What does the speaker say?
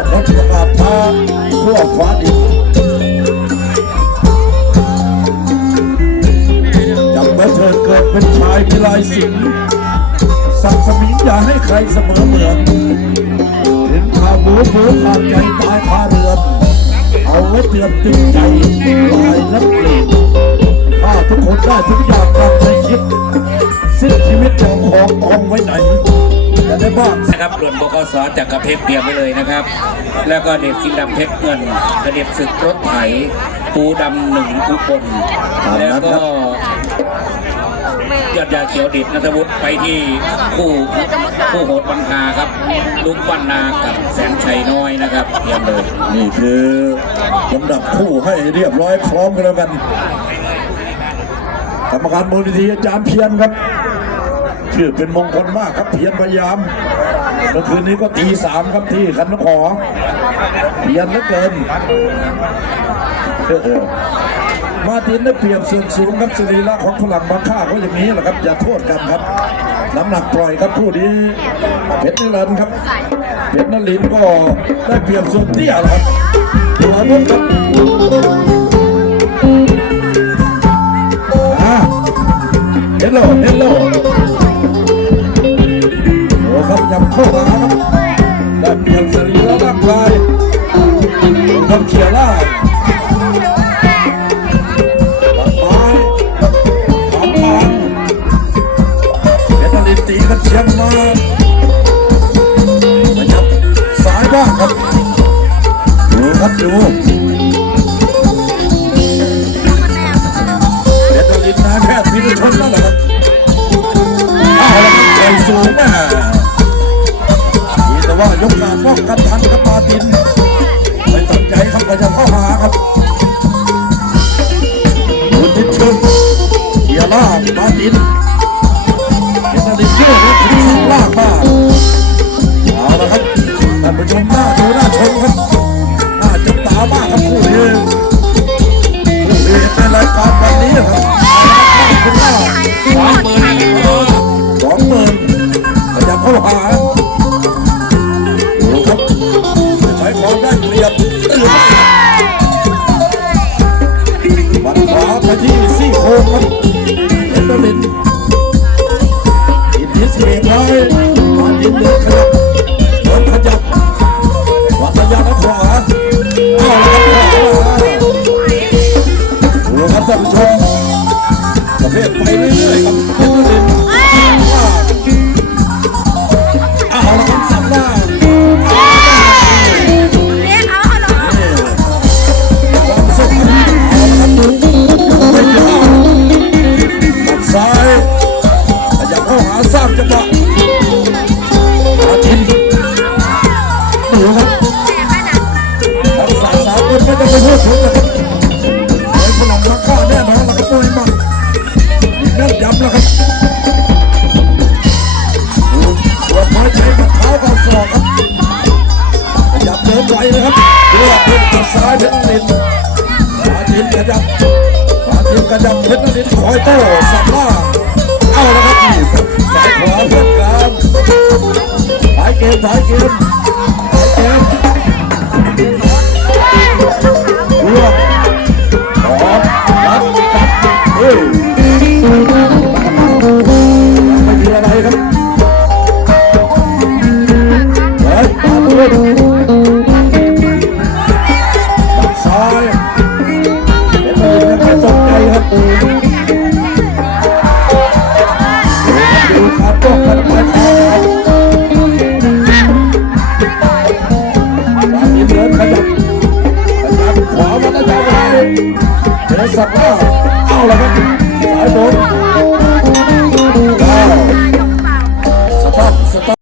ส่งคนประกาศทาทั่วฟ้าดินจำไว้เธอเกิดเป็นชายมีลายสิงสักสมิงอย่าให้ใครเสมอเหมือนถึงข่าวหมูหมูขาดใจตายคาเรือนเอาไว้เตือนตึงใจลายนักเลงถ้าทุกคนได้ทุกอย่าง รับหล่นบกสจากกระเพชรเตรียมไว้เลยนะครับ แล้วก็เด็กสิงห์ดำเพชรเงินกระเด็บศึกรถไถปูดำหนึ่งอุบลตามนั้นแล้วก็ครับยอดยาเขียวดิบนัทวุฒิไปที่คู่คู่โหดบังคาครับ ลุงวันนากับแสนชัยน้อยนะครับเตรียมเลยนี่คือลำดับคู่ให้เรียบร้อยพร้อมกันแล้วกันกรรมการมูลนิธิอาจารย์เพียรครับ ชื่อเป็นมงคลมากครับเพียรพยายามเมื่อคืนนี้ก็ตีสามครับที่ขันนขอเพียรเหลือเกินมาตินได้เปรียบส่วนสูงครับสรีระของพลังบางค่าก็อย่างนี้แหละครับ อย่าโทษกันครับน้ำหนักปล่อยครับผู้นี้เพชรนิรันครับเพชรนลินทร์ก็ได้เปรียบส่วนเตี้ยและครับตัวนุ่มครับ ครับเขียร่างตัดไม้ขามทางเพชรนลินทร์ตีกันเชียงมานะครับสายบ้างครับ ดูครับดูเดชลินนาแพทย์พิรุชนนั่นแหละครับเอาละครับใจสูงนะ ไม่ต้องไปพูดถึงนะครับไอ้ฝรั่งราคาแน่นอนแล้วครับมวยมันแม่นยำแล้วครับส่วนไม้ใช้กับเท้ากับศอกครับขยับเดินไหวเลยครับเลือดเดินตัดซ้ายเพชรนินมาทินขยับมาทินขยับเพชรนินคอยโต้สับล่าเอาแล้วครับนี่ครับสายขวาเพื่อนกลางท้ายเกมท้ายเกมท้ายเกม โทรศัพท์